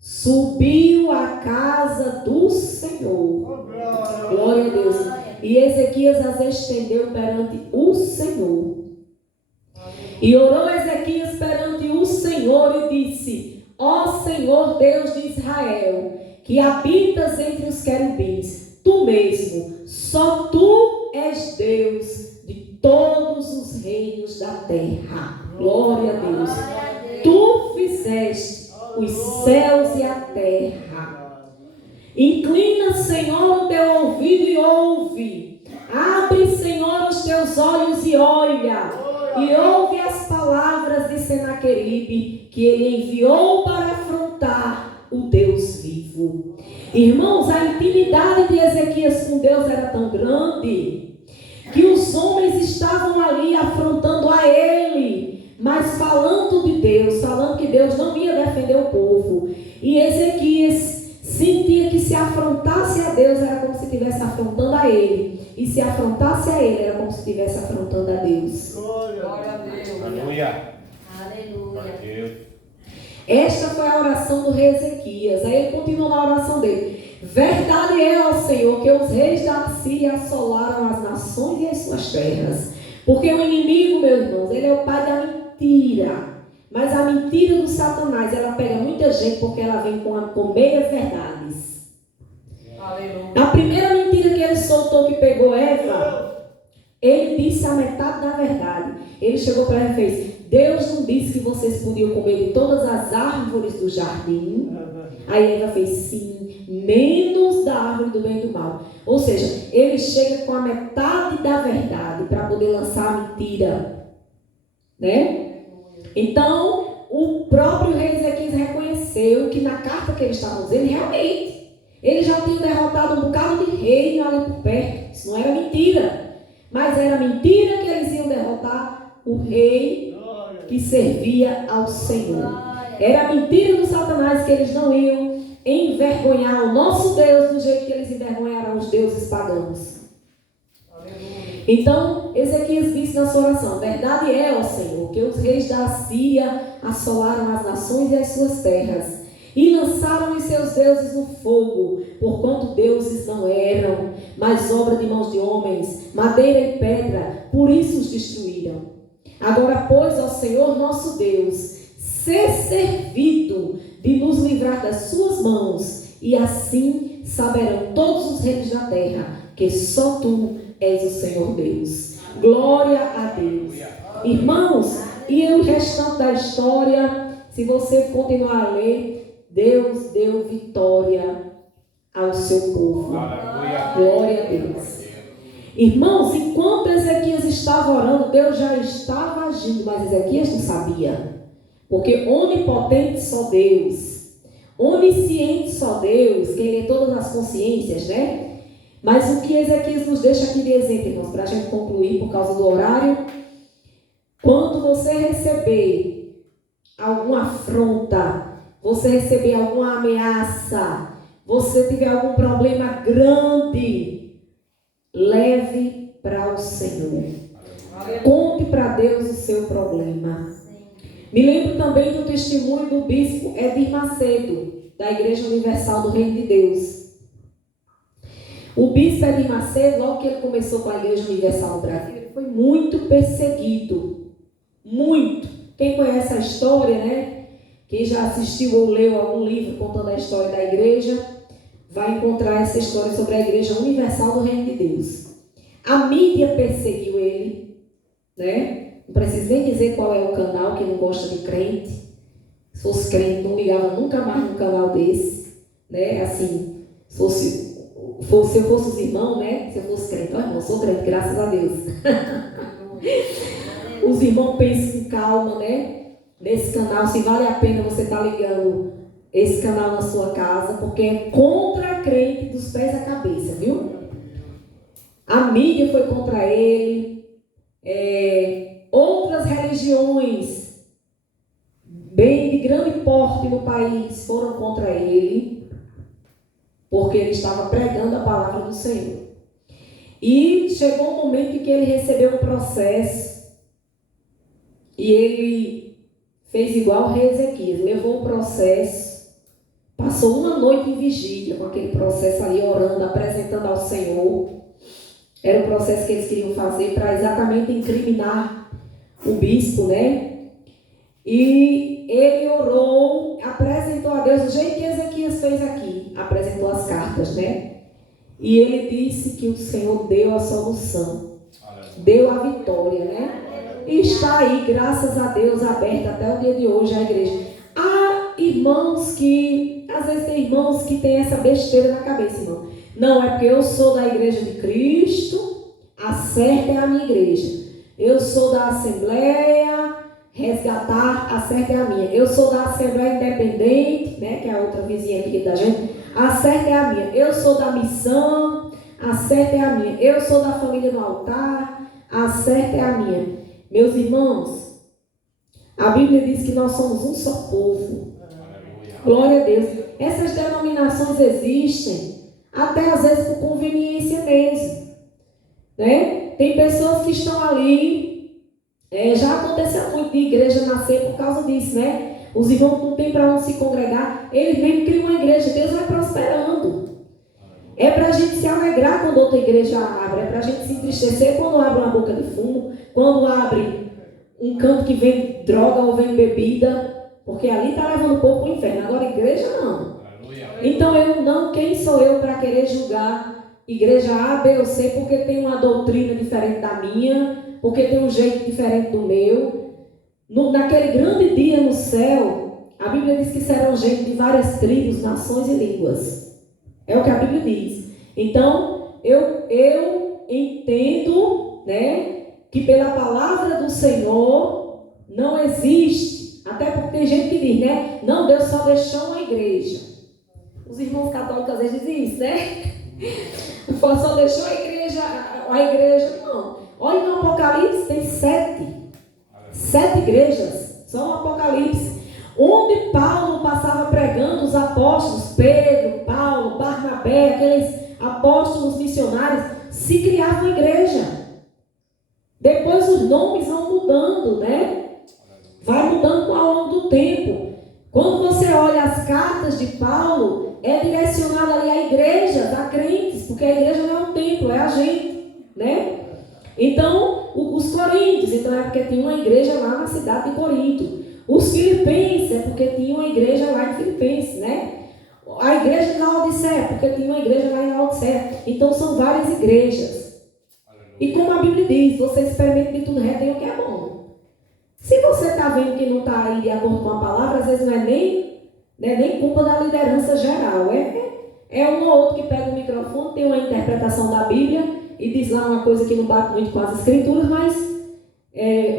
subiu à casa do Senhor. Glória a Deus. E Ezequias as estendeu perante o Senhor. E orou Ezequias perante o Senhor e disse: ó Senhor Deus de Israel, que habitas entre os querubins, tu mesmo, só tu és Deus de todos os reinos da terra. Glória a Deus. Tu fizeste os céus e a terra. Inclina, Senhor, o teu ouvido e ouve. Abre, Senhor, os teus olhos e olha. E ouve as palavras de Senaqueribe, que ele enviou para afrontar o Deus vivo. Irmãos, a intimidade de Ezequias com Deus era tão grande que os homens estavam ali afrontando a ele, mas falando de Deus, falando que Deus não ia defender o povo. E Ezequias sentia que se afrontasse a Deus era como se estivesse afrontando a ele, e se afrontasse a ele era como se estivesse afrontando a Deus. Glória a Deus. Aleluia. Glória a Deus. Esta foi a oração do rei Ezequias. Aí ele continua na oração dele: verdade é, ó Senhor, que os reis da Síria assolaram as nações e as suas terras. Porque o inimigo, meus irmãos, ele é o pai da mentira. Mas a mentira do Satanás, ela pega muita gente porque ela vem com meias verdades. Aleluia. A primeira mentira que ele soltou, que pegou Eva, ele disse a metade da verdade. Ele chegou para ela e fez: Deus não disse que vocês podiam comer de todas as árvores do jardim? Aí Eva fez: sim, menos da árvore do bem e do mal. Ou seja, ele chega com a metade da verdade para poder lançar a mentira, né? Então, o próprio rei Ezequias reconheceu que na carta que ele estava dizendo, realmente, ele já tinha derrotado um bocado de reino ali por perto. Isso não era mentira, mas era mentira que eles iam derrotar o rei que servia ao Senhor. Era mentira do Satanás que eles não iam envergonhar o nosso Deus do jeito que eles envergonharam os deuses pagãos. Então, Ezequias disse na sua oração: verdade é, ó Senhor, que os reis da Síria assolaram as nações e as suas terras, e lançaram os seus deuses no fogo, porquanto deuses não eram, mas obra de mãos de homens, madeira e pedra, por isso os destruíram. Agora, pois, ó Senhor nosso Deus, ser servido de nos livrar das suas mãos, e assim saberão todos os reinos da terra que só tu és o Senhor Deus. Glória a Deus. Irmãos, e o restante da história, se você continuar a ler, Deus deu vitória ao seu povo. Glória a Deus. Irmãos, enquanto Ezequias estava orando, Deus já estava agindo, mas Ezequias não sabia. Porque onipotente só Deus, onisciente só Deus, quem lê todas as consciências, né? Mas o que Ezequias nos deixa aqui de exemplo, irmãos, para a gente concluir por causa do horário: quando você receber alguma afronta, você receber alguma ameaça, você tiver algum problema grande, leve para o Senhor. Conte para Deus o seu problema. Me lembro também do testemunho do bispo Edir Macedo, da Igreja Universal do Reino de Deus. O bispo Edir Macedo, logo que ele começou com a Igreja Universal no Brasil, ele foi muito perseguido. Muito. Quem conhece a história, né? Quem já assistiu ou leu algum livro contando a história da igreja, vai encontrar essa história sobre a Igreja Universal do Reino de Deus. A mídia perseguiu ele, né? Não preciso nem dizer qual é o canal que não gosta de crente. Se fosse crente, não ligava nunca mais num canal desse, né? Assim, se eu fosse os irmãos, né? Se eu fosse crente, ó, irmão, eu sou crente, graças a Deus. Os irmãos pensam com calma, né? Nesse canal, se vale a pena você estar ligando esse canal na sua casa, porque é contra a crente dos pés à cabeça, viu? A mídia foi contra ele, outras religiões bem de grande porte no país foram contra ele, porque ele estava pregando a palavra do Senhor. E chegou um momento em que ele recebeu um processo e ele fez igual o rei Ezequias, levou o processo, passou uma noite em vigília com aquele processo ali, orando, apresentando ao Senhor. Era o processo que eles queriam fazer para exatamente incriminar o bispo, né? E ele orou, apresentou a Deus do jeito que Ezequias fez aqui, apresentou as cartas, né? E ele disse que o Senhor deu a solução, deu a vitória, né? E está aí, graças a Deus, aberta até o dia de hoje a igreja. Há irmãos que, às vezes tem irmãos que têm essa besteira na cabeça, irmão. Não, é porque eu sou da igreja de Cristo, a certa é a minha igreja. Eu sou da Assembleia Resgatar, a certa é a minha. Eu sou da Assembleia Independente, né, que é a outra vizinha aqui da gente, a certa é a minha. Eu sou da Missão, a certa é a minha. Eu sou da família no altar, a certa é a minha. Meus irmãos, a Bíblia diz que nós somos um só povo. Glória a Deus. Essas denominações existem, até às vezes por conveniência mesmo, né? Tem pessoas que estão ali, já aconteceu muito de igreja nascer por causa disso, né? Os irmãos não têm para onde se congregar, eles mesmo criam uma igreja, Deus vai prosperando. É para a gente se alegrar quando outra igreja abre, é para a gente se entristecer quando abre uma boca de fumo, quando abre um canto que vem droga ou vem bebida, porque ali está levando o povo para o inferno. Agora, igreja não. Então, quem sou eu para querer julgar igreja A, B ou C, porque tem uma doutrina diferente da minha, porque tem um jeito diferente do meu. Naquele grande dia no céu, a Bíblia diz que serão gente de várias tribos, nações e línguas. É o que a Bíblia diz. Então, eu entendo, né, que pela palavra do Senhor não existe. Até porque tem gente que diz, né? Não, Deus só deixou uma igreja. Os irmãos católicos às vezes dizem isso, né? Só deixou a igreja, não. Olha no Apocalipse, tem 7 igrejas, só no Apocalipse. Onde Paulo passava pregando, os apóstolos, Pedro, Paulo, Barnabé, aqueles apóstolos missionários, se criava uma igreja. Depois os nomes vão mudando, né? Vai mudando ao longo do tempo. Quando você olha as cartas de Paulo, é direcionada ali à igreja, a crentes, porque a igreja não é um templo, é a gente, né? Então, os coríntios, então é porque tinha uma igreja lá na cidade de Corinto. Os filipenses, é porque tinha uma igreja lá em Filipenses, né? A igreja de Laodiceia, porque tinha uma igreja lá em Laodiceia. Então, são várias igrejas. E como a Bíblia diz, você experimenta de tudo, retém o que é bom. Se você está vendo que não está aí de acordo com a palavra, às vezes não é nem culpa da liderança geral. É um ou outro que pega o microfone, tem uma interpretação da Bíblia e diz lá uma coisa que não bate muito com as escrituras, mas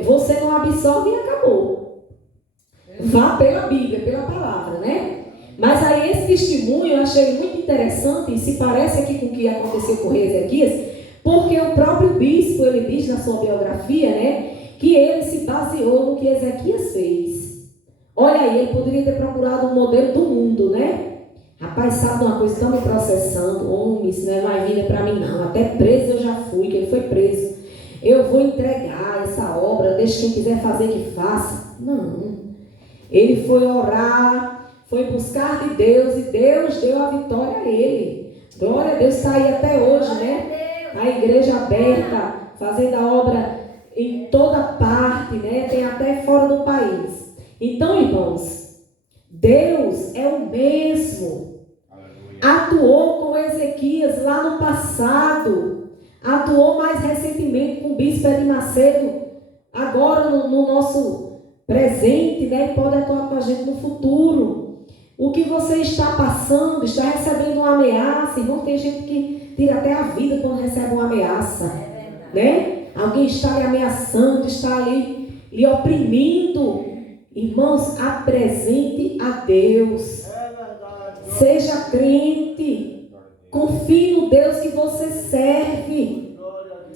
você não absorve e acabou. Vá pela Bíblia, pela palavra, né? Mas aí esse testemunho eu achei muito interessante e se parece aqui com o que aconteceu com o rei Ezequias, porque o próprio bispo, ele diz na sua biografia, né, que ele se baseou no que Ezequias fez. Olha aí, ele poderia ter procurado um modelo do mundo, né? Rapaz, sabe uma coisa, estão me processando, homem, isso não é mais vida para mim não, até preso eu já fui, que ele foi preso. Eu vou entregar essa obra, deixa quem quiser fazer que faça. Não. Ele foi orar, foi buscar de Deus e Deus deu a vitória a ele. Glória a Deus, está aí até hoje, né? A igreja aberta, fazendo a obra em toda parte, né? Tem até fora do país. Então, irmãos, Deus é o mesmo. Atuou com Ezequias lá no passado. Atuou mais recentemente com o bispo Edir Macedo. Agora no nosso presente, né? E pode atuar com a gente no futuro. O que você está passando, está recebendo uma ameaça. Irmão, tem gente que tira até a vida quando recebe uma ameaça. Né? Alguém está lhe ameaçando, está ali lhe oprimindo. Irmãos, apresente a Deus. Seja crente. Confie no Deus que você serve.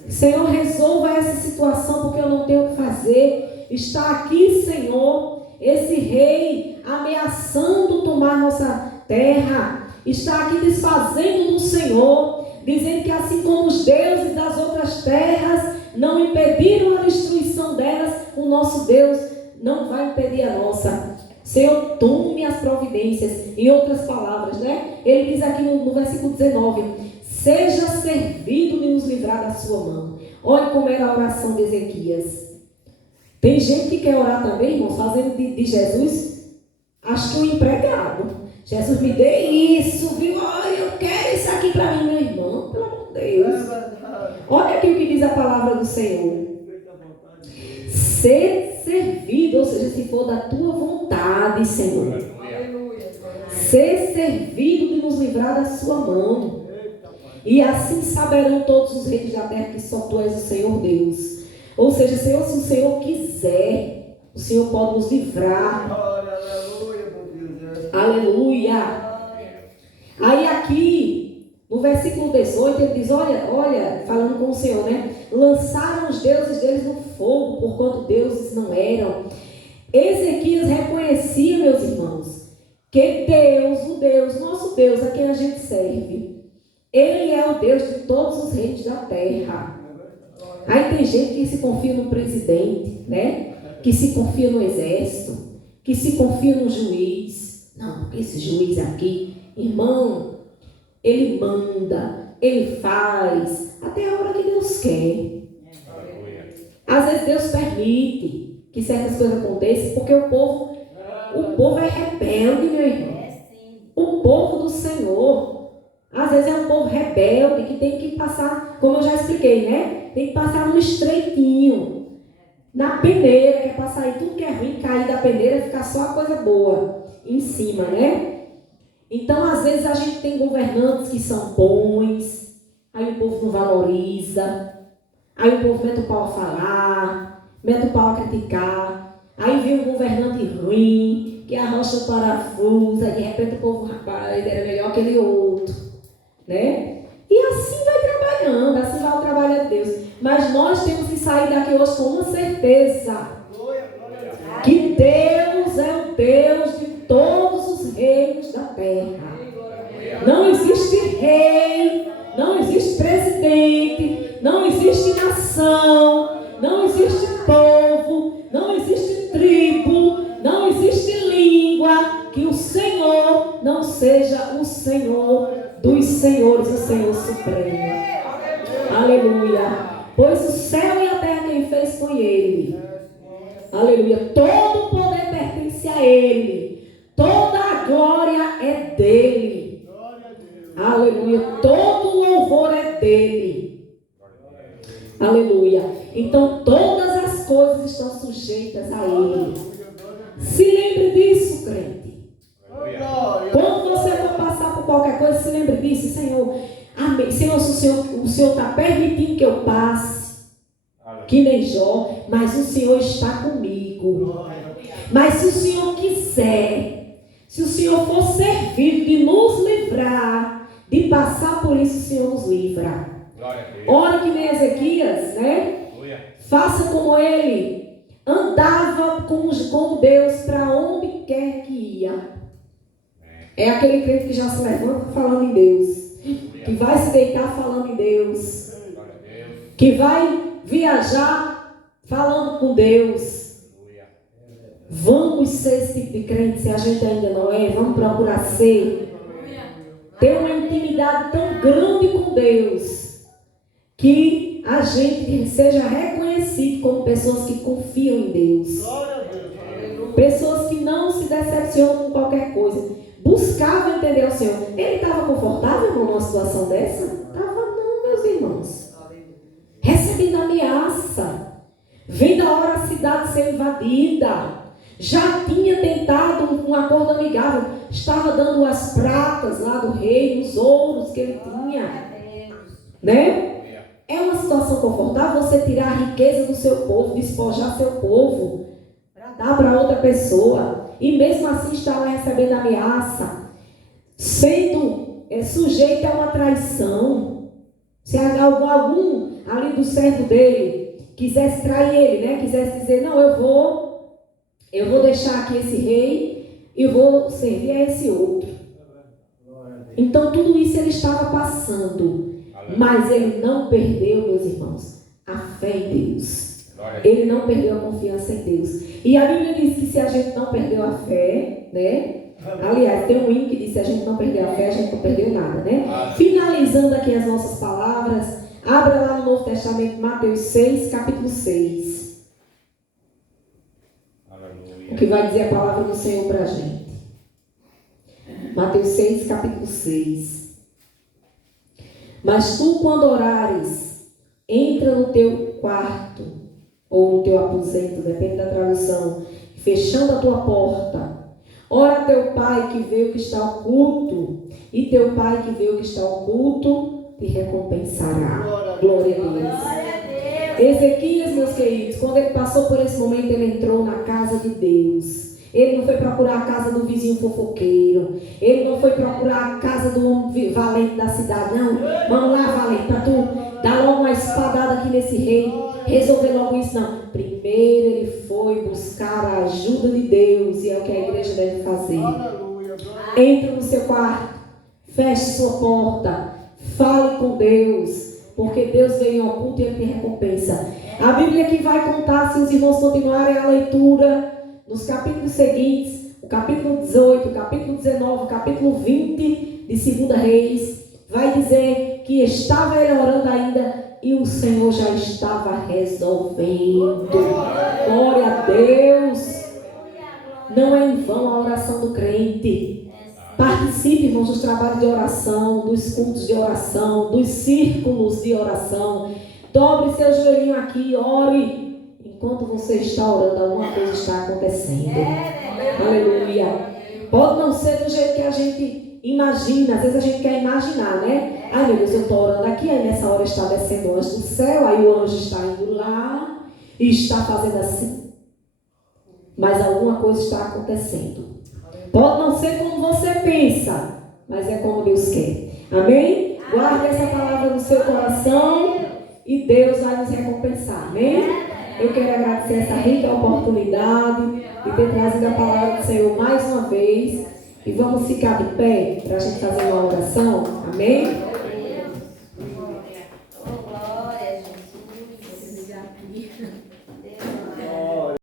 Senhor, resolva essa situação porque eu não tenho o que fazer. Está aqui, Senhor, esse rei ameaçando tomar nossa terra. Está aqui desfazendo do Senhor, dizendo que assim como os deuses das outras terras não impediram a destruição delas, o nosso Deus não vai impedir a nossa. Senhor, tome as providências. Em outras palavras, né? Ele diz aqui no versículo 19: seja servido de nos livrar da sua mão. Olha como era a oração de Ezequias. Tem gente que quer orar também, irmãos, fazendo de Jesus, acho que um empregado. Jesus, me dê isso, viu? Olha, eu quero isso aqui para mim, meu irmão, pelo amor de Deus. Olha aqui o que diz a palavra do Senhor. Ser servido, ou seja, se for da tua vontade, Senhor. Ser servido de nos livrar da sua mão. E assim saberão todos os reis da terra que só tu és o Senhor Deus. Ou seja, Senhor, se o Senhor quiser, o Senhor pode nos livrar. Aleluia. Aí aqui, no versículo 18, ele diz, olha, falando com o Senhor, né? Lançaram os deuses deles no fogo, porquanto deuses não eram. Ezequias reconhecia, meus irmãos, que Deus, o Deus, nosso Deus, a quem a gente serve, Ele é o Deus de todos os reinos da terra. Aí tem gente que se confia no presidente, né? Que se confia no exército, que se confia no juiz. Não, esse juiz aqui, irmão, ele manda, ele faz, até a hora que Deus quer. Às vezes Deus permite que certas coisas aconteçam, porque o povo é rebelde, meu irmão. O povo do Senhor, às vezes é um povo rebelde que tem que passar, como eu já expliquei, né? Tem que passar no estreitinho, na peneira, que é para sair tudo que é ruim, cair da peneira e ficar só a coisa boa em cima, né? Então, às vezes, a gente tem governantes que são bons, aí o povo não valoriza, aí o povo mete o pau a falar, mete o pau a criticar, aí vem um governante ruim, que arrocha o parafuso, aí de repente o povo, rapaz, era melhor aquele outro, né? E assim vai trabalhando, assim vai o trabalho de Deus. Mas nós temos que sair daqui hoje com uma certeza, que Deus é o Deus de todos os reinos da terra. Não existe rei, não existe presidente, não existe nação, não existe povo, não existe tribo, não existe língua, que o Senhor não seja o Senhor dos senhores, o Senhor Supremo. Aleluia. Pois o céu e a terra quem fez foi Ele. Aleluia. Todo o poder pertence a Ele. Toda a glória é dEle. Aleluia. Todo o louvor é dEle. Aleluia. Então todas as coisas estão sujeitas a Ele. Se lembre disso, crente. Quando você for passar por qualquer coisa, se lembre disso, Senhor. Amém. Senhor, se o Senhor está permitindo que eu passe, que nem Jó, mas o Senhor está comigo. Mas se o Senhor quiser, se o Senhor for servido de nos livrar, de passar por isso, o Senhor nos livra. Ora que nem Ezequias, né? Faça como ele andava com Deus para onde quer que ia. É aquele crente que já se levanta falando em Deus, que vai se deitar falando em Deus, que vai viajar falando com Deus. Vamos ser esse tipo de crente, se a gente ainda não é, vamos procurar ser. Ter uma intimidade tão grande com Deus, que a gente seja reconhecido como pessoas que confiam em Deus. Pessoas que não se decepcionam com qualquer coisa. Buscava entender o Senhor. Ele estava confortável numa situação dessa? Estava não, meus irmãos. Recebendo ameaça. Vendo a hora a cidade ser invadida. Já tinha tentado um acordo amigável. Estava dando as pratas lá do rei, os ouros que ele tinha. Né? É uma situação confortável você tirar a riqueza do seu povo, despojar seu povo, para dar para outra pessoa. E mesmo assim estava recebendo ameaça, sendo sujeito a uma traição. Se algum ali do servo dele quisesse trair ele, né? Quisesse dizer, não, eu vou deixar aqui esse rei e vou servir a esse outro. Então tudo isso ele estava passando, mas ele não perdeu, meus irmãos, a fé em Deus. Ele não perdeu a confiança em Deus. E a Bíblia diz que se a gente não perdeu a fé, né? Aliás, tem um hino que diz que se a gente não perdeu a fé, a gente não perdeu nada, né? Finalizando aqui as nossas palavras, abra lá no Novo Testamento, Mateus 6, capítulo 6. O que vai dizer a palavra do Senhor para a gente. Mateus 6, capítulo 6. Mas tu, quando orares, entra no teu quarto, ou no teu aposento, depende da tradução, fechando a tua porta. Ora teu Pai que vê o que está oculto, e teu Pai que vê o que está oculto, te recompensará. Glória a Deus. Ezequias, meus queridos, quando ele passou por esse momento, ele entrou na casa de Deus. Ele não foi procurar a casa do vizinho fofoqueiro. Ele não foi procurar a casa do homem valente da cidade. Não, vamos lá, valente, para tu dar logo uma espadada aqui nesse rei. Resolver logo isso, não. Primeiro ele foi buscar a ajuda de Deus. E é o que a igreja deve fazer. Entre no seu quarto. Feche sua porta. Fale com Deus. Porque Deus vem ao culto e Ele tem recompensa. A Bíblia que vai contar, se os irmãos continuarem a leitura, nos capítulos seguintes, o capítulo 18, o capítulo 19, o capítulo 20 de 2 Reis, vai dizer que estava ele orando ainda e o Senhor já estava resolvendo. Glória a Deus. Não é em vão a oração do crente. Participe, irmãos, dos trabalhos de oração, dos cultos de oração, dos círculos de oração. Dobre seu joelhinho aqui, ore. Enquanto você está orando, alguma coisa está acontecendo. Aleluia. Pode não ser do jeito que a gente imagina. Às vezes a gente quer imaginar, né? Ai, meu Deus, eu estou orando aqui, aí nessa hora está descendo o anjo do céu, aí o anjo está indo lá e está fazendo assim. Mas alguma coisa está acontecendo. Pode não ser como você pensa, mas é como Deus quer. Amém? Guarde essa palavra no seu coração e Deus vai nos recompensar. Amém? Eu quero agradecer essa rica oportunidade de ter trazido a palavra do Senhor mais uma vez. E vamos ficar de pé para a gente fazer uma oração. Amém? Glória a Jesus.